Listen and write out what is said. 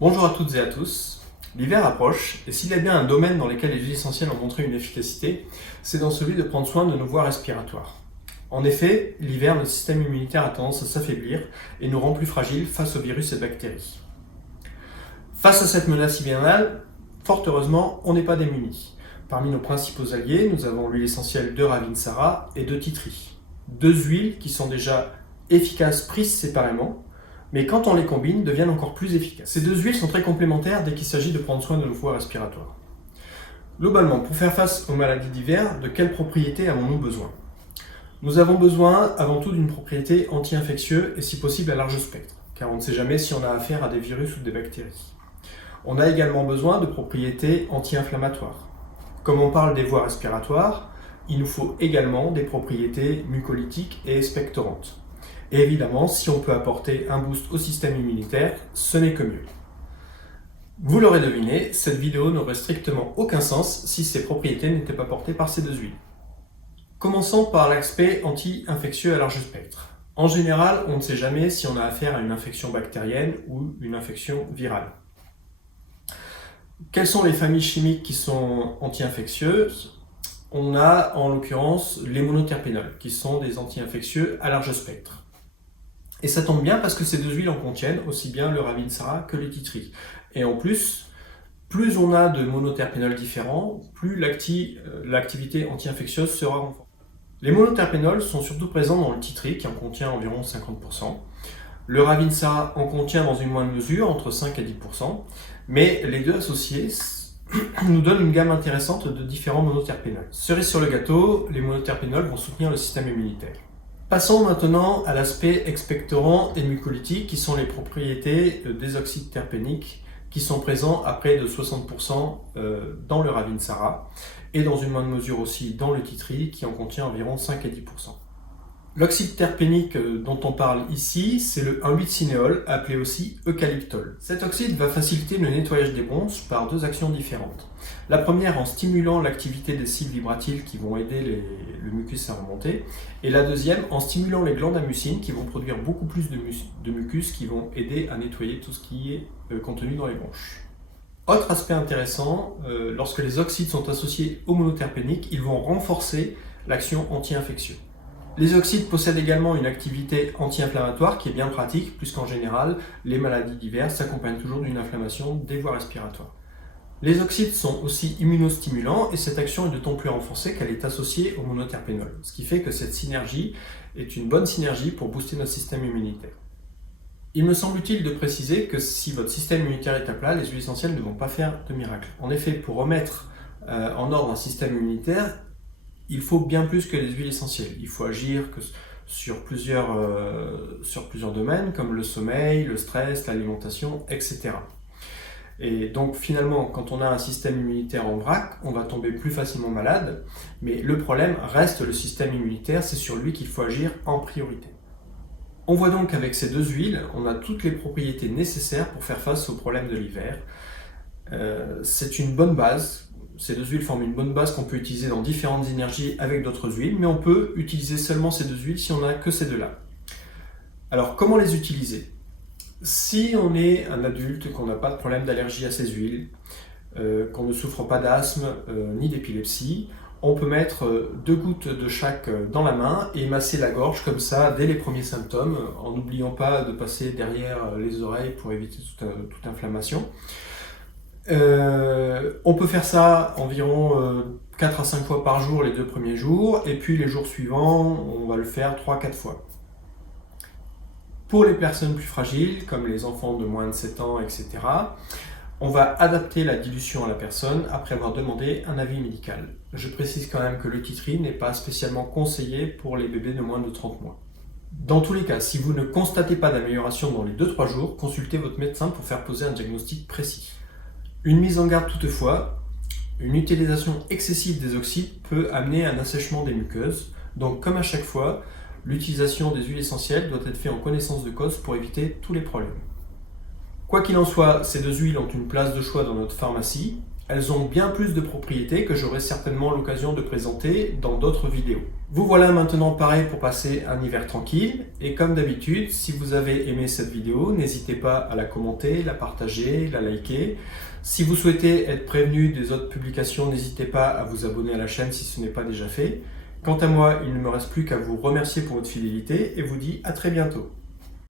Bonjour à toutes et à tous. L'hiver approche et s'il y a bien un domaine dans lequel les huiles essentielles ont montré une efficacité, c'est dans celui de prendre soin de nos voies respiratoires. En effet, l'hiver, notre système immunitaire a tendance à s'affaiblir et nous rend plus fragiles face aux virus et bactéries. Face à cette menace hivernale, fort heureusement, on n'est pas démunis. Parmi nos principaux alliés, nous avons l'huile essentielle de Ravinsara et de Tea Tree. Deux huiles qui sont déjà efficaces prises séparément, mais quand on les combine, deviennent encore plus efficaces. Ces deux huiles sont très complémentaires dès qu'il s'agit de prendre soin de nos voies respiratoires. Globalement, pour faire face aux maladies d'hiver, de quelles propriétés avons-nous besoin ? Nous avons besoin avant tout d'une propriété anti-infectieuse et si possible à large spectre, car on ne sait jamais si on a affaire à des virus ou des bactéries. On a également besoin de propriétés anti-inflammatoires. Comme on parle des voies respiratoires, il nous faut également des propriétés mucolytiques et expectorantes. Et évidemment, si on peut apporter un boost au système immunitaire, ce n'est que mieux. Vous l'aurez deviné, cette vidéo n'aurait strictement aucun sens si ces propriétés n'étaient pas portées par ces deux huiles. Commençons par l'aspect anti-infectieux à large spectre. En général, on ne sait jamais si on a affaire à une infection bactérienne ou une infection virale. Quelles sont les familles chimiques qui sont anti-infectieuses ? On a en l'occurrence les monoterpénols, qui sont des anti-infectieux à large spectre. Et ça tombe bien parce que ces deux huiles en contiennent, aussi bien le Ravinsara que le Tea Tree. Et en plus on a de monoterpénols différents, plus l'activité anti-infectieuse sera renforcée. Les monoterpénols sont surtout présents dans le Tea Tree, qui en contient environ 50%. Le Ravinsara en contient dans une moindre mesure, entre 5 et 10%. Mais les deux associés nous donnent une gamme intéressante de différents monoterpénols. Cerise sur le gâteau, les monoterpénols vont soutenir le système immunitaire. Passons maintenant à l'aspect expectorant et mucolytique, qui sont les propriétés des oxydes terpéniques qui sont présents à près de 60% dans le Ravinsara et dans une moindre mesure aussi dans le Tea Tree qui en contient environ 5 à 10%. L'oxyde terpénique dont on parle ici, c'est le 1,8-cinéol, appelé aussi eucalyptol. Cet oxyde va faciliter le nettoyage des bronches par deux actions différentes. La première en stimulant l'activité des cives vibratiles qui vont aider le mucus à remonter, et la deuxième en stimulant les glandes à mucine qui vont produire beaucoup plus de mucus qui vont aider à nettoyer tout ce qui est contenu dans les bronches. Autre aspect intéressant, lorsque les oxydes sont associés aux monoterpéniques, ils vont renforcer l'action anti-infectieuse. Les oxydes possèdent également une activité anti-inflammatoire qui est bien pratique, puisqu'en général, les maladies diverses s'accompagnent toujours d'une inflammation des voies respiratoires. Les oxydes sont aussi immunostimulants et cette action est d'autant plus renforcée qu'elle est associée au monoterpénol, ce qui fait que cette synergie est une bonne synergie pour booster notre système immunitaire. Il me semble utile de préciser que si votre système immunitaire est à plat, les huiles essentielles ne vont pas faire de miracle. En effet, pour remettre en ordre un système immunitaire, il faut bien plus que les huiles essentielles. Il faut agir sur plusieurs domaines, comme le sommeil, le stress, l'alimentation, etc. Et donc finalement, quand on a un système immunitaire en vrac, on va tomber plus facilement malade, mais le problème reste le système immunitaire, c'est sur lui qu'il faut agir en priorité. On voit donc qu'avec ces deux huiles, on a toutes les propriétés nécessaires pour faire face aux problèmes de l'hiver. C'est une bonne base. Ces deux huiles forment une bonne base qu'on peut utiliser dans différentes énergies avec d'autres huiles, mais on peut utiliser seulement ces deux huiles si on n'a que ces deux-là. Alors, comment les utiliser ? Si on est un adulte, qu'on n'a pas de problème d'allergie à ces huiles, qu'on ne souffre pas d'asthme ni d'épilepsie, on peut mettre 2 gouttes de chaque dans la main et masser la gorge comme ça dès les premiers symptômes, en n'oubliant pas de passer derrière les oreilles pour éviter toute inflammation. On peut faire ça environ 4 à 5 fois par jour les 2 premiers jours, et puis les jours suivants, on va le faire 3-4 fois. Pour les personnes plus fragiles, comme les enfants de moins de 7 ans, etc., on va adapter la dilution à la personne après avoir demandé un avis médical. Je précise quand même que le Tea Tree n'est pas spécialement conseillé pour les bébés de moins de 30 mois. Dans tous les cas, si vous ne constatez pas d'amélioration dans les 2-3 jours, consultez votre médecin pour faire poser un diagnostic précis. Une mise en garde toutefois, une utilisation excessive des oxydes peut amener à un assèchement des muqueuses, donc comme à chaque fois, l'utilisation des huiles essentielles doit être faite en connaissance de cause pour éviter tous les problèmes. Quoi qu'il en soit, ces deux huiles ont une place de choix dans notre pharmacie. elles ont bien plus de propriétés que j'aurai certainement l'occasion de présenter dans d'autres vidéos. Vous voilà maintenant paré pour passer un hiver tranquille, et comme d'habitude, si vous avez aimé cette vidéo, n'hésitez pas à la commenter, la partager, la liker. Si vous souhaitez être prévenu des autres publications, n'hésitez pas à vous abonner à la chaîne si ce n'est pas déjà fait. Quant à moi, il ne me reste plus qu'à vous remercier pour votre fidélité et vous dis à très bientôt.